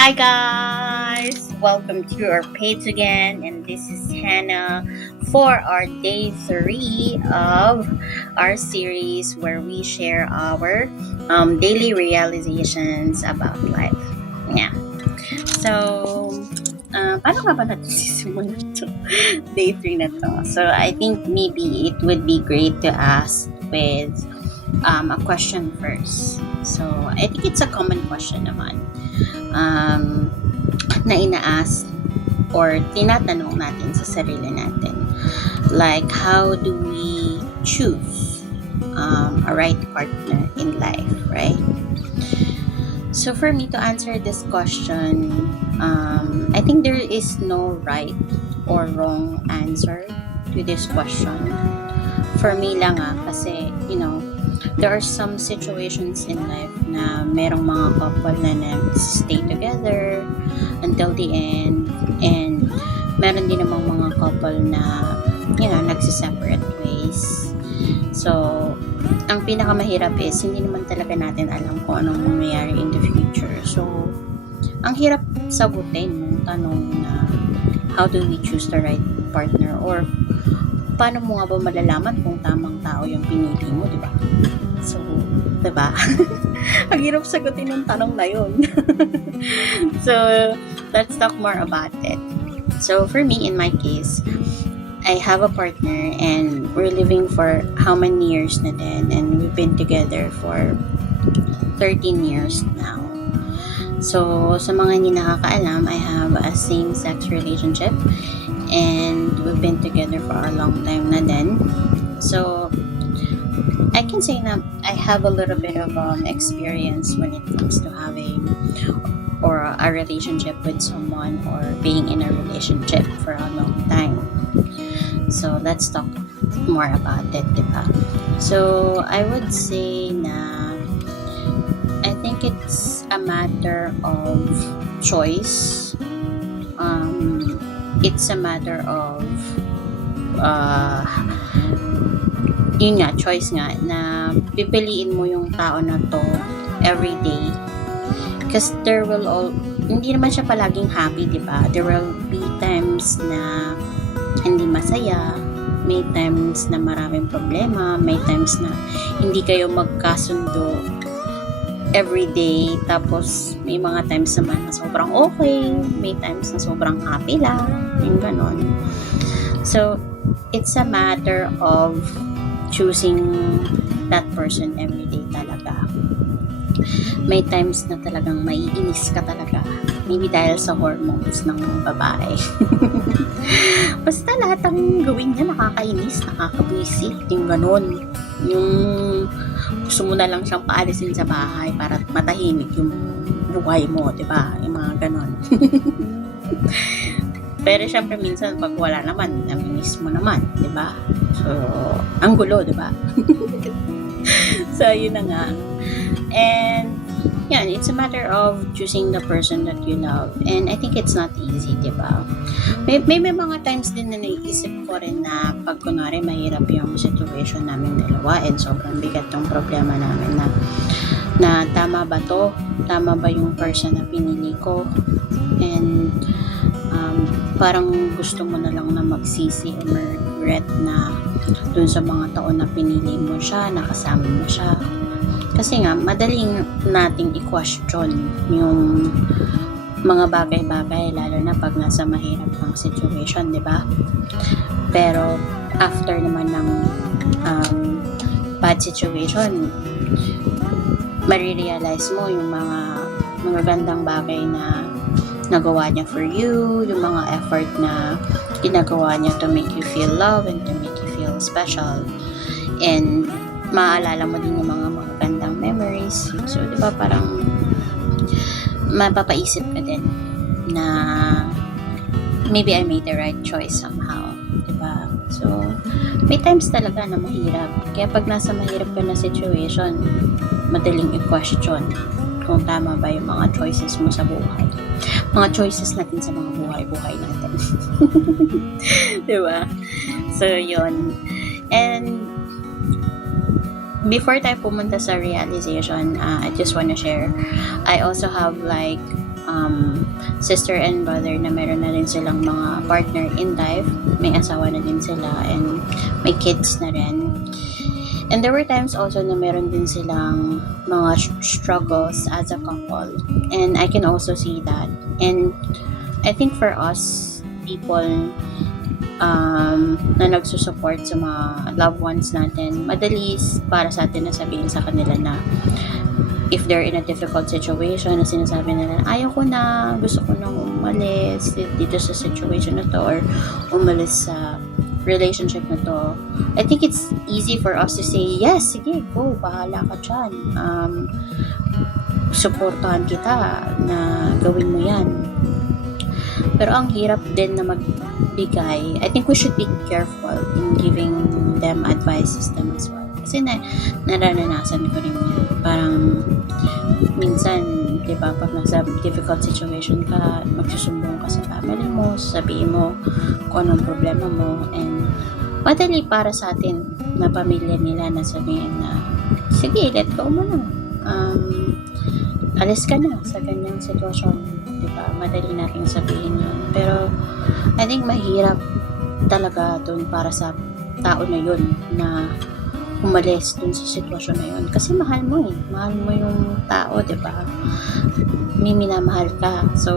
Hi guys! Welcome to our page again, and this is Hannah for our day 3 of our series where we share our daily realizations about life. Yeah. So, paano nga ba natin sisimulan to? Day 3 na to. So, I think maybe it would be great to ask with a question first. So, I think it's a common question naman. Na ina-ask or tinatanong natin sa sarili natin. Like, how do we choose a right partner in life, right? So for me to answer this question, I think there is no right or wrong answer to this question. For me lang kasi, there are some situations in life na merong mga couple na nag-stay together until the end, and meron din namang mga couple na, nagsiseparate ways. So, ang pinakamahirap is, hindi naman talaga natin alam kung anong mangyayari in the future. So, ang hirap sagutin yung tanong na, how do we choose the right partner? Or, paano mo nga ba malalaman kung tamang tao yung pinili mo, di ba? So, di ba? Ang hirap sagutin yung tanong na yun. So, let's talk more about it. So, for me, in my case, I have a partner and we're living for how many years na din, and we've been together for 13 years now. So, sa mga hindi nakakaalam, I have a same-sex relationship and we've been together for a long time na din. So, I can say na I have a little bit of experience when it comes to having or a relationship with someone or being in a relationship for a long time. So, let's talk more about it, diba? So, I would say na I think it's a matter of choice. It's a matter of choice nga na pipiliin mo yung tao na to every day. Because hindi naman siya palaging happy, diba? There will be times na hindi masaya, may times na maraming problema, may times na hindi kayo magkasundo every day, tapos may mga times naman na sobrang okay, may times na sobrang happy lang, yung ganon. So, it's a matter of choosing that person every day talaga. May times na talagang maiinis ka talaga, maybe dahil sa hormones ng babae. Basta lahat ang gawin niya nakakainis, nakakabwisit, yung ganon. Yung gusto mo na lang siyang paalisin sa bahay para matahimik yung buhay mo, diba? Yung mga ganon. Pero syempre minsan pag wala naman, naminis mo naman, diba? So, ang gulo, diba? So, yun na nga. And, yan, it's a matter of choosing the person that you love. And I think it's not easy, diba? May mga times din na naiisip ko rin na pag kunwari mahirap yung situation namin dalawa and sobrang bigat yung problema namin na tama ba to? Tama ba yung person na pinili ko? And parang gusto mo na lang na magsisi or regret na dun sa mga taon na pinili mo siya, nakasama mo siya. Kasi nga, madaling nating i-question yung mga bagay-bagay, lalo na pag nasa mahirap ng situation, di ba? Pero, after naman ng bad situation, marirealize mo yung mga gandang bagay na nagawa niya for you, yung mga effort na ginagawa niya to make you feel love and to make you feel special. And, maaalala mo din yung mga magagandang memories. So, di ba, parang mapapaisip ka din na maybe I made the right choice somehow. Di ba? So, may times talaga na mahirap. Kaya pag nasa mahirap ka na situation, madaling i-question kung tama ba yung mga choices mo sa buhay. Mga choices natin sa mga buhay-buhay natin. Di ba? So, yun. And, before tayo pumunta sa realization, I just wanna share, I also have like sister and brother na meron na rin silang mga partner in life, may asawa na din sila and may kids na rin. And there were times also na meron din silang mga struggles as a couple, and I can also see that. And I think for us people na nagsusupport sa mga loved ones natin, madali para sa atin na sabihin sa kanila na if they're in a difficult situation, na sinasabi nila, ayaw ko na, gusto ko nang umalis dito sa situation na to, or umalis sa relationship na to. I think it's easy for us to say, yes, sige, go, bahala ka dyan. Supportahan kita na gawin mo yan. Pero ang hirap din na magbigay. I think we should be careful in giving them advices them as well. Kasi naranasan ko rin yan. Parang minsan, di ba, pag nasa difficult situation ka, magsusumbong ka sa family mo, sabihin mo kung anong problema mo, and madali para sa atin na pamilya nila na sabihin na, sige, let go mo na. Alis ka na sa ganyang sitwasyon. Di ba? Madali natin sabihin yun. Pero, I think mahirap talaga dun para sa tao na yun na umalis dun sa sitwasyon na yun. Kasi mahal mo eh. Mahal mo yung tao, di ba? May minamahal ka. So,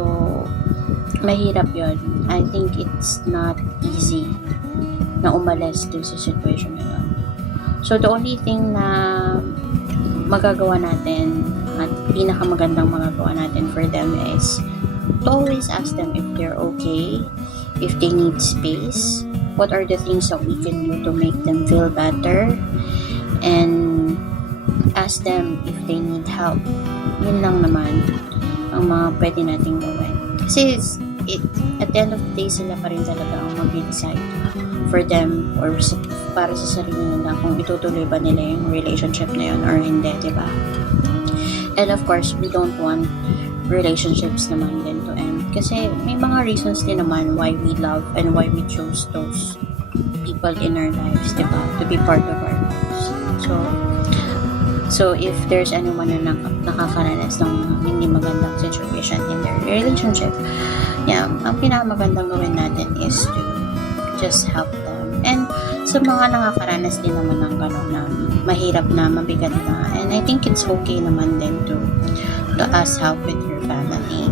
mahirap yun. I think it's not easy na umalis dun sa situation na yun. So, the only thing na magagawa natin at pinakamagandang magagawa natin for them is to always ask them if they're okay, if they need space, what are the things that we can do to make them feel better, and ask them if they need help. Yun lang naman ang mga pwede nating gawin. Kasi at the end of the day, sila pa rin talaga ang mag-decide for them or para sa sarili nila kung itutuloy ba nila yung relationship na yun or hindi, diba? And of course, we don't want relationships naman din to end. Kasi may mga reasons din naman why we love and why we chose those people in our lives, diba? To be part of our lives. So if there's anyone na nakakaranas ng hindi magandang situation in their relationship, yeah, ang pinakamagandang gawin natin is to just help them. And sa mga nakakaranas din naman ng gano'n na mahirap na, mabigat na, and I think it's okay naman din to ask help with your family.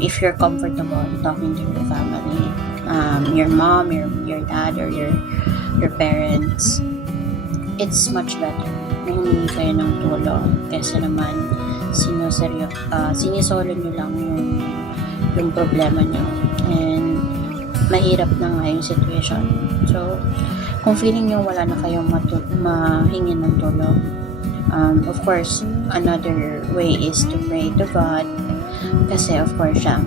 If you're comfortable talking to your family, your mom, your dad, or your parents, it's much better na humingi kayo ng tulong kaysa naman sinisolo nyo lang yung problema nyo, and mahirap na nga yung situation. So, kung feeling nyo wala na kayong mahingi ng tulong, of course, another way is to pray to God, kasi of course siya ang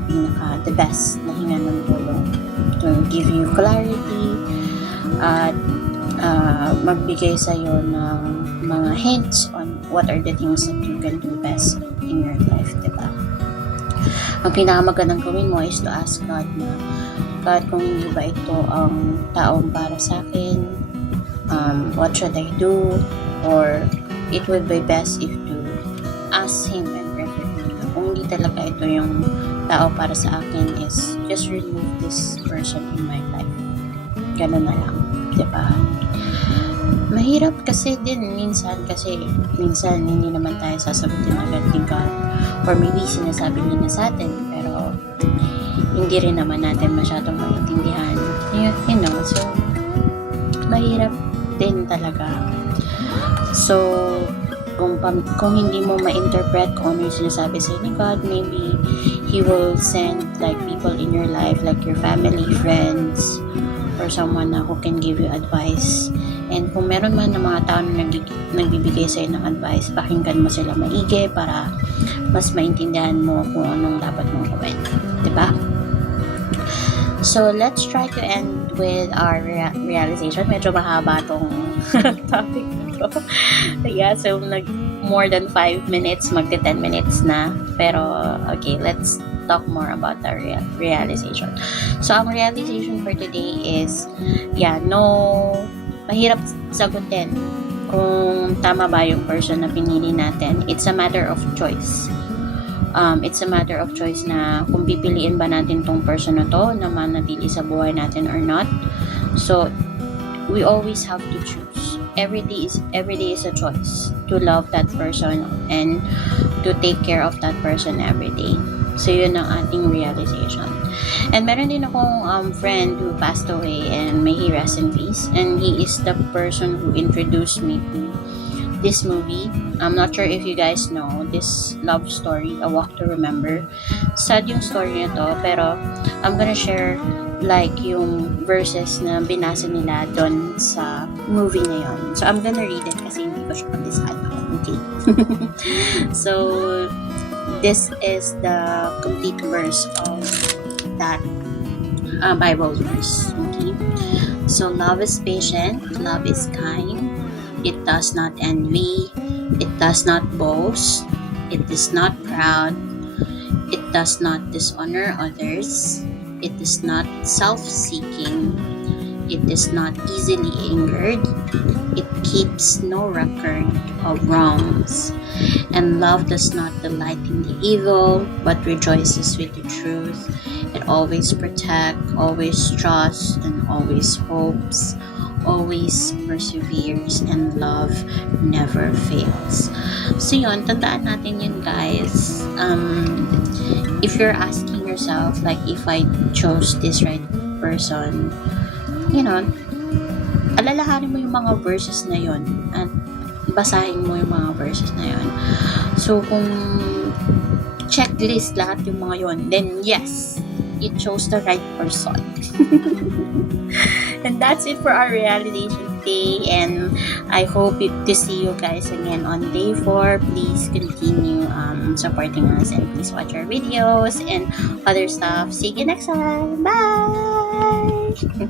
the best na hinga ng tulong to give you clarity at magbigay sa'yo ng mga hints on what are the things that you can do best in your life, diba? Ang pinakamagandang gawin mo is to ask God na, God, kung hindi ba ito ang taong para sa akin, what should I do? Or it would be best if to ask Him and pray for Him. Kung hindi talaga ito yung tao para sa akin, is just remove this person in my life. Ganun na lang, diba? Mahirap kasi din minsan hindi naman tayo sasagutin agad ni God, or maybe sinasabi niya na sa atin pero hindi rin naman natin masyadong maintindihan, you know, so mahirap din talaga. So kung hindi mo ma-interpret kung ano yung sinasabi sa'yo ni God, maybe He will send like people in your life, like your family, friends, or someone na who can give you advice. And kung meron man ng mga tao na nagbibigay sa'yo ng advice, pakinggan mo sila maigi para mas maintindihan mo kung anong dapat mong gawin, diba? So let's try to end with our realization. Medyo mahaba tong topic na to. Yeah, so more than 5 minutes, magti 10 minutes na. Pero okay, let's talk more about our realization. So ang realization for today is, mahirap sagutin kung tama ba yung person na pinili natin. It's a matter of choice. It's a matter of choice na kung pipiliin ba natin tong person na to na manatili sa buhay natin or not. So, we always have to choose. Every day is a choice to love that person and to take care of that person every day. So, yun ang ating realization. And meron din akong friend who passed away, and may he rest in peace. And he is the person who introduced me to this movie. I'm not sure if you guys know this love story, A Walk to Remember. Sad yung story nito, pero I'm gonna share like yung verses na binasa nila doon sa movie na yun. So I'm gonna read it kasi hindi ko siya kabisado. Okay. So this is the complete verse of that Bible verse. Okay. So love is patient, love is kind, it does not envy, it does not boast, it is not proud, it does not dishonor others, it is not self-seeking, it is not easily angered, it keeps no record of wrongs, and love does not delight in the evil, but rejoices with the truth. It always protects, always trusts, and always hopes, always perseveres, and love never fails. So yun, tandaan natin yun, guys. If you're asking yourself, like, if I chose this right person, alalahanin mo yung mga verses na yun at basahin mo yung mga verses na yun. So, kung checklist lahat yung mga yun, then yes, you chose the right person. And that's it for our realization today, and I hope to see you guys again on day 4. Please continue supporting us, and please watch our videos and other stuff. See you next time. Bye.